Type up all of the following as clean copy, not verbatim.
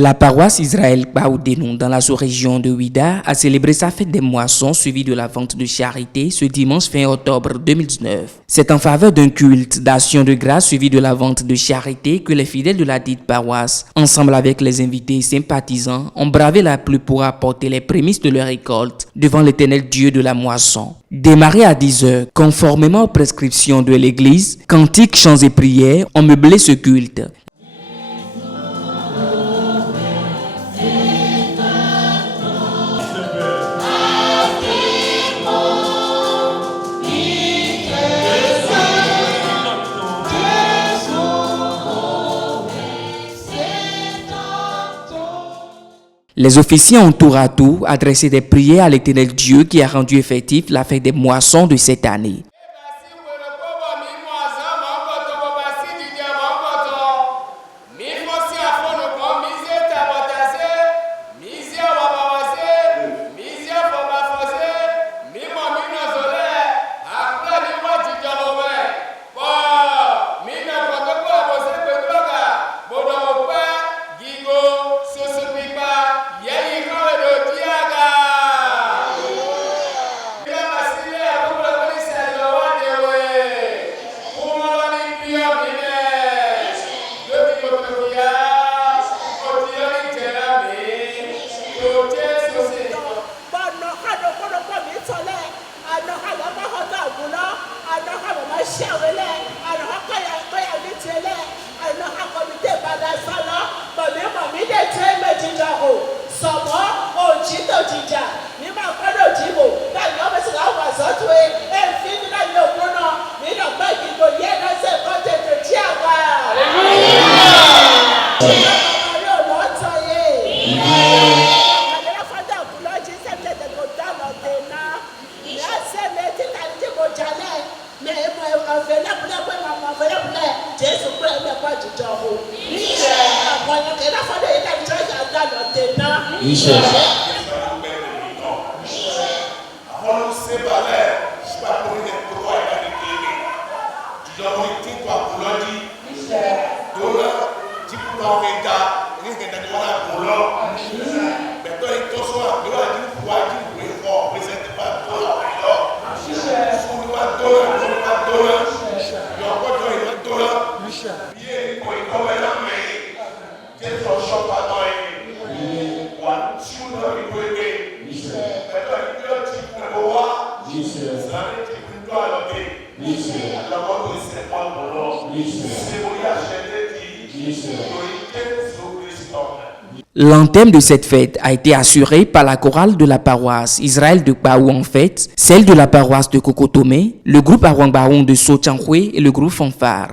La paroisse Israël Baoudénon dans la sous-région de Ouida a célébré sa fête des moissons suivie de la vente de charité ce dimanche fin octobre 2019. C'est en faveur d'un culte d'action de grâce suivi de la vente de charité que les fidèles de la dite paroisse, ensemble avec les invités et sympathisants, ont bravé la pluie pour apporter les prémices de leur récolte devant l'Éternel Dieu de la moisson. Démarré à 10h, conformément aux prescriptions de l'Église, cantiques, chants et prières ont meublé ce culte. Les officiers ont tour à tour adressé des prières à l'Éternel Dieu qui a rendu effectif la fête des moissons de cette année. L'anthème de cette fête a été assuré par la chorale de la paroisse Israël de Baou en fête, celle de la paroisse de Kokotomé, le groupe Arwang Baoun de Sotiankwe et le groupe Fanfare.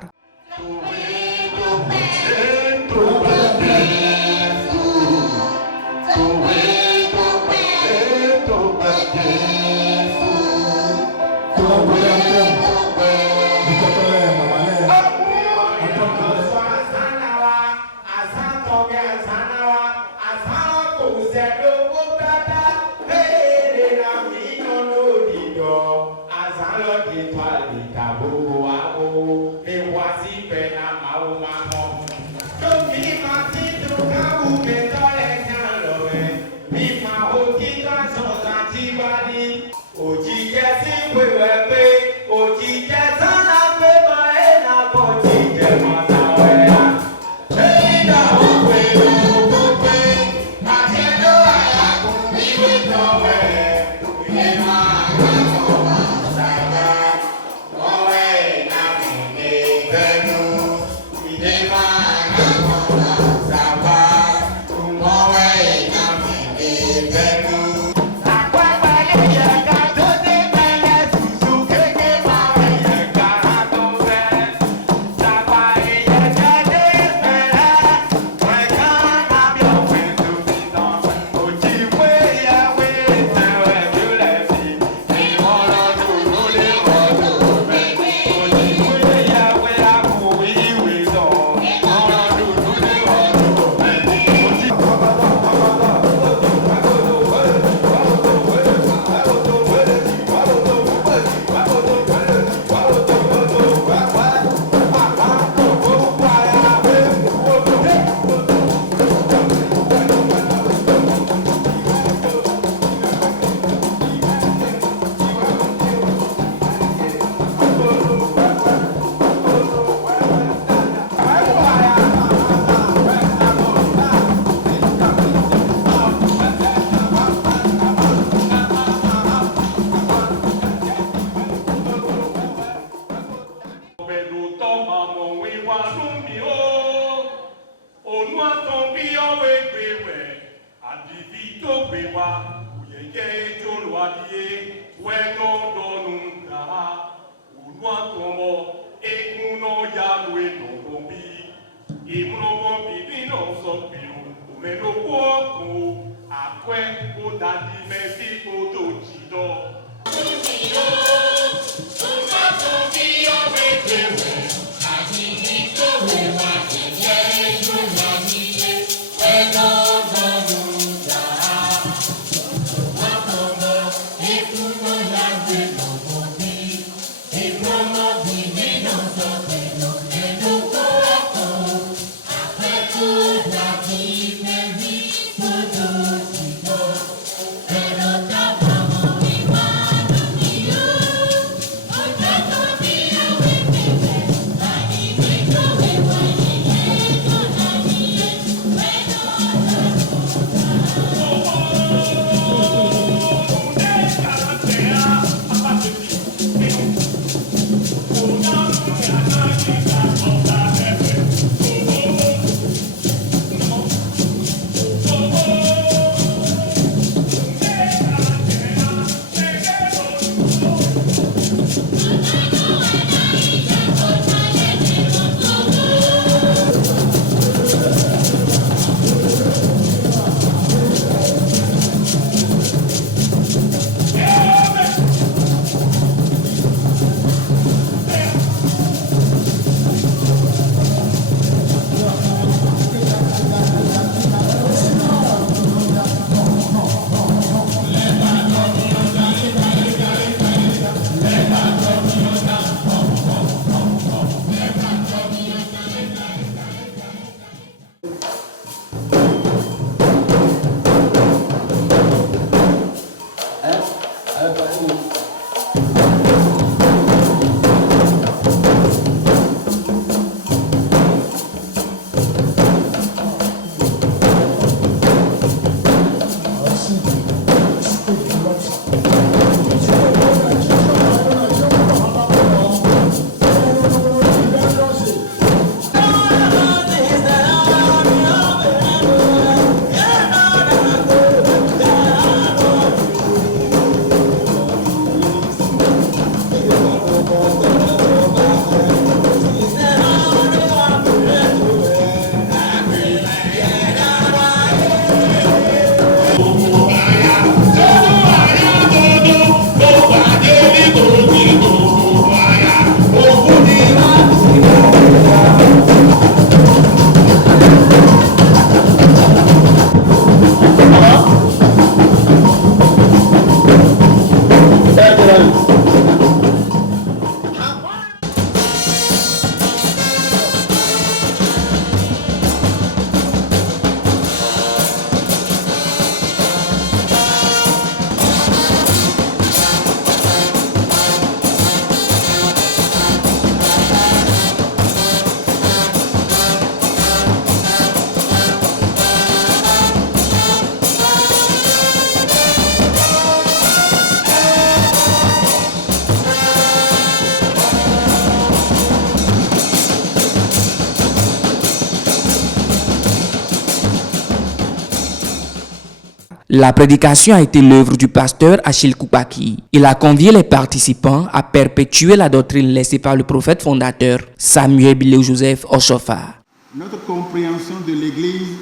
La prédication a été l'œuvre du pasteur Achille Koupaki. Il a convié les participants à perpétuer la doctrine laissée par le prophète fondateur Samuel Bileo-Joseph Oshofa. Notre compréhension de l'Église,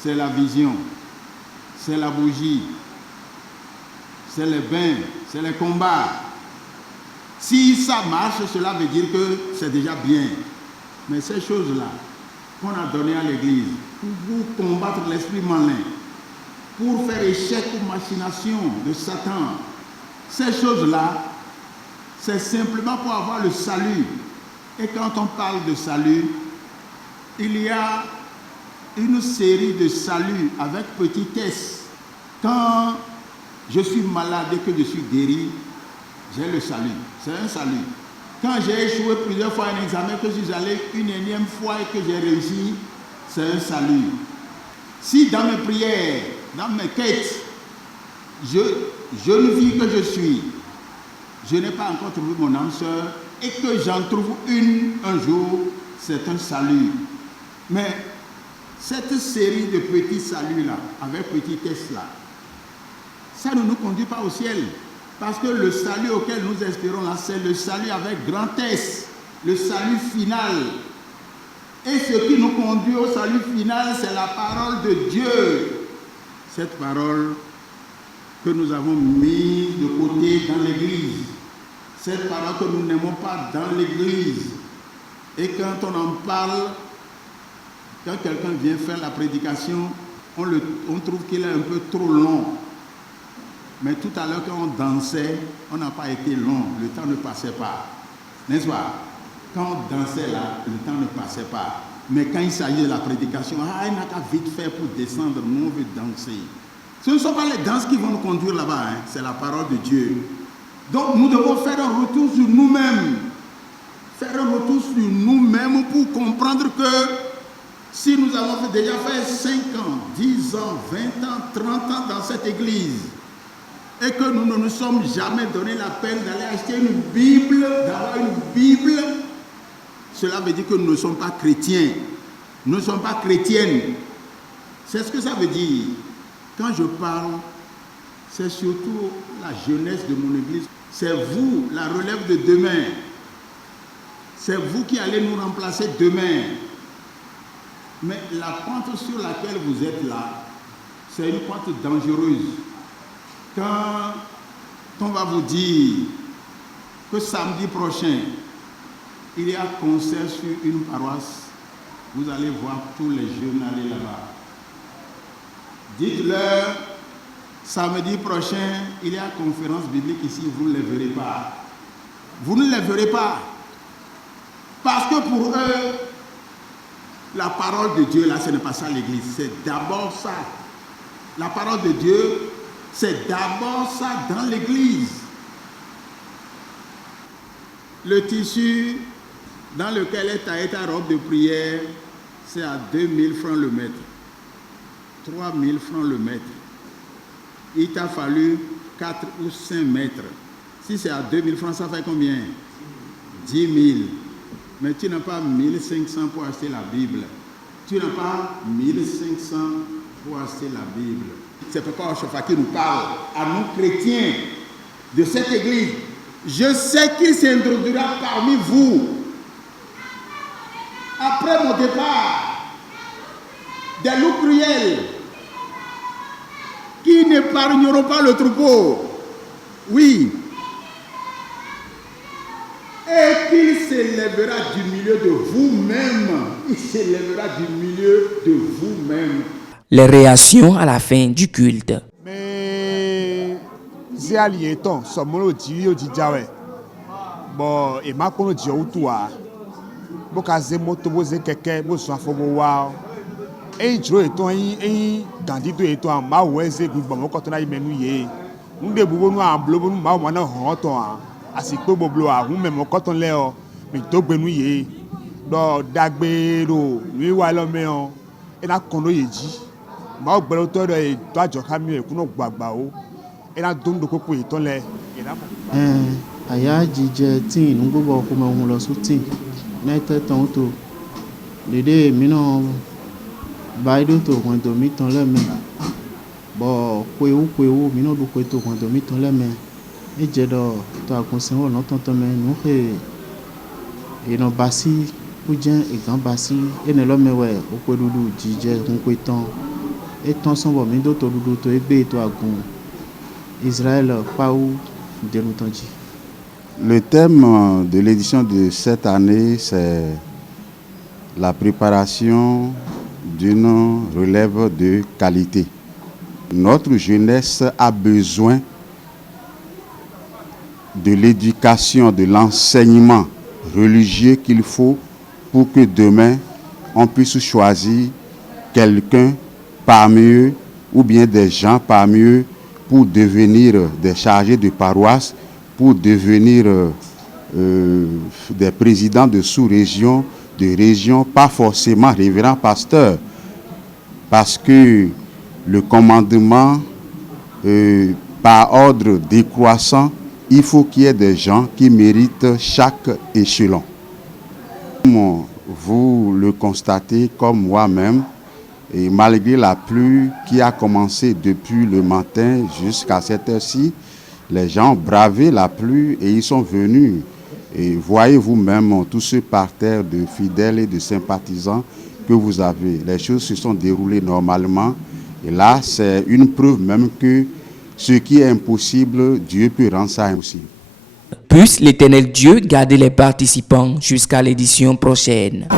c'est la vision, c'est la bougie, c'est les bains, c'est les combats. Si ça marche, cela veut dire que c'est déjà bien. Mais ces choses-là qu'on a données à l'Église pour combattre l'esprit malin, pour faire échec aux machinations de Satan, ces choses-là, c'est simplement pour avoir le salut. Et quand on parle de salut, il y a une série de saluts avec petit s. Quand je suis malade et que je suis guéri, j'ai le salut. C'est un salut. Quand j'ai échoué plusieurs fois un examen, que je suis allé une énième fois et que j'ai réussi, c'est un salut. Si dans mes prières, dans mes quêtes, jeune fille que je suis, je n'ai pas encore trouvé mon âme sœur et que j'en trouve une un jour, c'est un salut. Mais cette série de petits saluts-là, avec petit s-là, ça ne nous conduit pas au ciel. Parce que le salut auquel nous espérons là, c'est le salut avec grand S, le salut final. Et ce qui nous conduit au salut final, c'est la parole de Dieu. Cette parole que nous avons mise de côté dans l'Église. Cette parole que nous n'aimons pas dans l'Église. Et quand on en parle, quand quelqu'un vient faire la prédication, on trouve qu'il est un peu trop long. Mais tout à l'heure, quand on dansait, on n'a pas été long, le temps ne passait pas. N'est-ce pas? Quand on dansait là, le temps ne passait pas. Mais quand il s'agit de la prédication, il n'a qu'à vite faire pour descendre, nous on veut danser. Ce ne sont pas les danses qui vont nous conduire là-bas, hein. C'est la parole de Dieu. Donc nous devons faire un retour sur nous-mêmes. Faire un retour sur nous-mêmes pour comprendre que si nous avons déjà fait 5 ans, 10 ans, 20 ans, 30 ans dans cette église, et que nous ne nous sommes jamais donné la peine d'aller acheter une Bible, d'avoir une Bible, cela veut dire que nous ne sommes pas chrétiens. Nous ne sommes pas chrétiennes. C'est ce que ça veut dire. Quand je parle, c'est surtout la jeunesse de mon église. C'est vous, la relève de demain. C'est vous qui allez nous remplacer demain. Mais la pente sur laquelle vous êtes là, c'est une pente dangereuse. Quand on va vous dire que samedi prochain, il y a concert sur une paroisse, vous allez voir tous les jeunes aller là-bas. Dites-leur, samedi prochain, il y a conférence biblique ici, vous ne les verrez pas. Vous ne les verrez pas. Parce que pour eux, la parole de Dieu, là, ce n'est pas ça l'église. C'est d'abord ça. La parole de Dieu, c'est d'abord ça dans l'église. Le tissu dans lequel est taillée ta robe de prière, c'est à 2000 francs le mètre. 3000 francs le mètre. Il t'a fallu 4 ou 5 mètres. Si c'est à 2000 francs, ça fait combien? 10 000. Mais tu n'as pas 1500 pour acheter la Bible. Tu n'as pas 1500 pour acheter la Bible. C'est pourquoi Oshofa qui nous parle à nous chrétiens de cette église. Je sais qu'il s'introduira parmi vous. Après mon départ, des loups cruels qui n'épargneront pas le troupeau. Oui. Et qu'il s'élèvera du milieu de vous-même. Il s'élèvera du milieu de vous-même. Les réactions à la fin du culte. Mais c'est allié ton somolo dio dijawe. Bon et ma kono dio toi. Boka ze moto bo ze keke bo so afobo wa. E jro eton yi candidat eton ma weze gbigbo mo ko to na imenu ye. Nde bubo nu amblo nu ma mo na hon ton a. Asiko boblo a hu me mo ko ton le o. Mi to gbenu ye. Do dagbero wi wa lo me o. E na kono yeji. Ma gbero to do e to ajo kami e kuno gbagba o. E na dondo popo eton le. Aya jije tin nu gbogbo ko mo hun lo su tin. Na tetan to. Dede mi no baido to kon to mi ton le me. Bon, kweu, mino du kwe to kwando mi ton le me. E jedo to akonsen wo non tonton me no he. E no basi ou jen e gan basi e ne lo me we o kwe dudu jije kon kwe ton. Et ton son bon mi do to dudu to egbe to agun. Israël pa ou de l'outanji. Le thème de l'édition de cette année, c'est la préparation d'une relève de qualité. Notre jeunesse a besoin de l'éducation, de l'enseignement religieux qu'il faut pour que demain, on puisse choisir quelqu'un parmi eux ou bien des gens parmi eux pour devenir des chargés de paroisse, pour devenir des présidents de sous-région, de région, pas forcément révérend pasteur, parce que le commandement, par ordre décroissant, il faut qu'il y ait des gens qui méritent chaque échelon. Comme vous le constatez, comme moi-même, et malgré la pluie qui a commencé depuis le matin jusqu'à cette heure-ci, les gens ont bravé la pluie et ils sont venus. Et voyez vous-même tous ce parterre de fidèles et de sympathisants que vous avez. Les choses se sont déroulées normalement. Et là, c'est une preuve même que ce qui est impossible, Dieu peut rendre ça impossible. Puisse l'Éternel Dieu garder les participants jusqu'à l'édition prochaine.